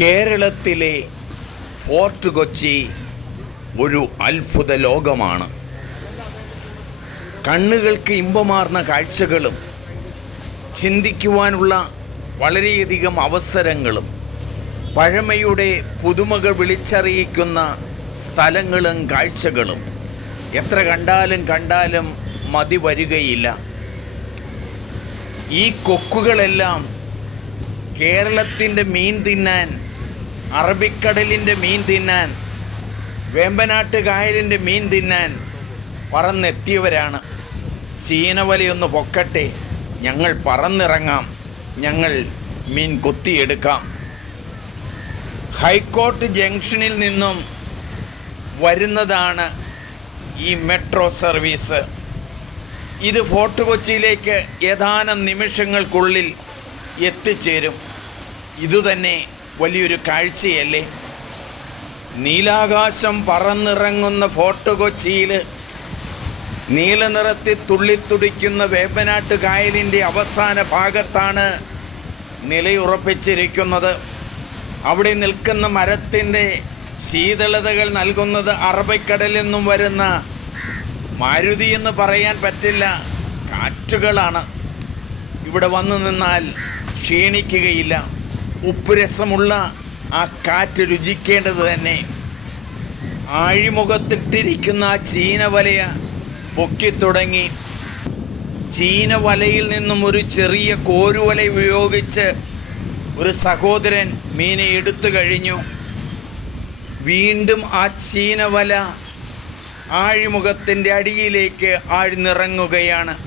കേരളത്തിലെ ഫോർട്ട് കൊച്ചി ഒരു അത്ഭുത ലോകമാണ്. കണ്ണുകൾക്ക് ഇമ്പമാർന്ന കാഴ്ചകളും ചിന്തിക്കുവാനുള്ള വളരെയധികം അവസരങ്ങളും പഴമയുടെ പുതുമകൾ വിളിച്ചറിയിക്കുന്ന സ്ഥലങ്ങളും കാഴ്ചകളും എത്ര കണ്ടാലും കണ്ടാലും മതി വരികയില്ല. ഈ കൊക്കുകളെല്ലാം കേരളത്തിന്റെ മീൻ തിന്നാൻ അറബിക്കടലിന്റെ മീൻ തിന്നാൻ വേമ്പനാട്ട് കായലിന്റെ മീൻ തിന്നാൻ പറന്നെത്തിയവരാണ്. ചീനവലയൊന്ന് പൊക്കട്ടെ ഞങ്ങൾ പറന്നിറങ്ങാം ഞങ്ങൾ മീൻ കൊത്തിയെടുക്കാം. ഹൈക്കോർട്ട് ജംഗ്ഷനിൽ നിന്നും വരുന്നതാണ് ഈ മെട്രോ സർവീസ്. ഇത് ഫോർട്ട് കൊച്ചിയിലേക്ക് ഏതാനും നിമിഷങ്ങൾക്കുള്ളിൽ എത്തിച്ചേരും. ഇതുതന്നെ വലിയൊരു കാഴ്ചയല്ലേ? നീലാകാശം പറന്നിറങ്ങുന്ന ഫോർട്ട് കൊച്ചിയിൽ നീലനിറത്തിൽ തുള്ളിത്തുടിക്കുന്ന വേമ്പനാട്ട് കായലിന്റെ അവസാന ഭാഗത്താണ് നിലയുറപ്പിച്ചിരിക്കുന്നത്. അവിടെ നിൽക്കുന്ന മരത്തിന്റെ ശീതളതകൾ നൽകുന്നത് അറബിക്കടലിൽ നിന്നും വരുന്ന മാരുതി എന്ന് പറയാൻ പറ്റില്ല കാറ്റുകളാണ്. ഇവിടെ വന്നു നിന്നാൽ ക്ഷീണിക്കുകയില്ല. ഉപ്പുരസമുള്ള ആ കാറ്റ് രുചിക്കേണ്ടത് തന്നെ. ആഴിമുഖത്തിട്ടിരിക്കുന്ന ആ ചീനവലയ പൊക്കിത്തുടങ്ങി ചീനവലയിൽ നിന്നും ഒരു ചെറിയ കോരുവല ഉപയോഗിച്ച് ഒരു സഹോദരൻ മീനെ എടുത്തു കഴിഞ്ഞു. വീണ്ടും ആ ചീനവല ആഴിമുഖത്തിന്റെ അടിയിലേക്ക് ആഴ്ന്നിറങ്ങുകയാണ്.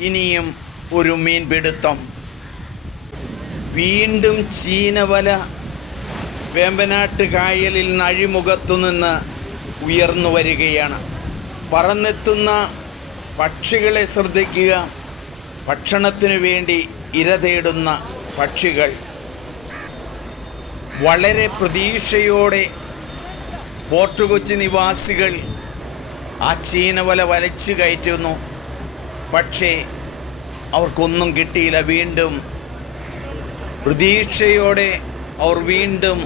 ഇനിയും ഒരു മീൻ പിടുത്തം വീണ്ടും ചീനവല വേമ്പനാട്ട് കായലിൽ നഴിമുഖത്തു നിന്ന് ഉയർന്നു വരികയാണ്. പറന്നെത്തുന്ന പക്ഷികളെ ശ്രദ്ധിക്കുക. ഭക്ഷണത്തിനു വേണ്ടി ഇര തേടുന്ന പക്ഷികൾ. വളരെ പ്രതീക്ഷയോടെ പോർട്ട് കൊച്ചി നിവാസികൾ ആ ചീനവല വലച്ചു കയറ്റുന്നു. പക്ഷേ അവർക്കൊന്നും കിട്ടിയില്ല. വീണ്ടും പ്രതീക്ഷയോടെ അവർ വീണ്ടും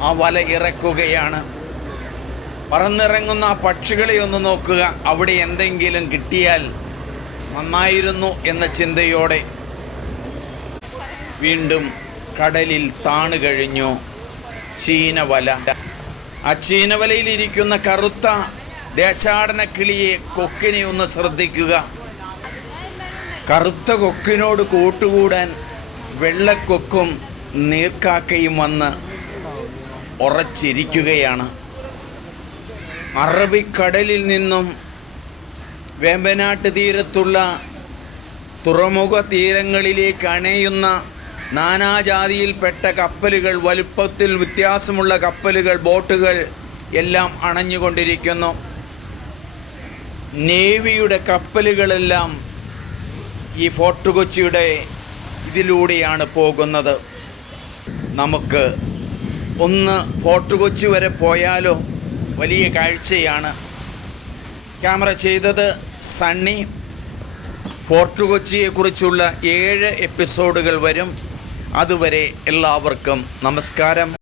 ആ വല ഇറക്കുകയാണ്. പറന്നിറങ്ങുന്ന ആ പക്ഷികളെ ഒന്ന് നോക്കുക. അവിടെ എന്തെങ്കിലും കിട്ടിയാൽ നന്നായിരുന്നു എന്ന ചിന്തയോടെ വീണ്ടും കടലിൽ താണു കഴിഞ്ഞു. ചീനവല. ആ ചീനവലയിലിരിക്കുന്ന കറുത്ത ദേശാടന കിളിയെ കൊക്കിനെ ഒന്ന് ശ്രദ്ധിക്കുക. കറുത്ത കൊക്കിനോട് കൂട്ടുകൂടാൻ വെള്ളക്കൊക്കും നീർക്കാക്കയും വന്ന് ഉറച്ചിരിക്കുകയാണ്. അറബിക്കടലിൽ നിന്നും വേമ്പനാട്ട് തീരത്തുള്ള തുറമുഖ തീരങ്ങളിലേക്ക് അണയുന്ന നാനാജാതിയിൽപ്പെട്ട കപ്പലുകൾ വലുപ്പത്തിൽ വ്യത്യാസമുള്ള കപ്പലുകൾ ബോട്ടുകൾ എല്ലാം അണഞ്ഞുകൊണ്ടിരിക്കുന്നു. നേവിയുടെ കപ്പലുകളെല്ലാം ഈ ഫോർട്ട് കൊച്ചിയുടെ ഇതിലൂടെയാണ് പോകുന്നത്. നമുക്ക് ഒന്ന് ഫോർട്ട് കൊച്ചി വരെ പോയാലോ? വലിയ കാഴ്ചയാണ്. ക്യാമറ ചെയ്തത് സണ്ണി. ഫോർട്ട് കൊച്ചിയെക്കുറിച്ചുള്ള ഏഴ് എപ്പിസോഡുകൾ വരും. അതുവരെ എല്ലാവർക്കും നമസ്കാരം.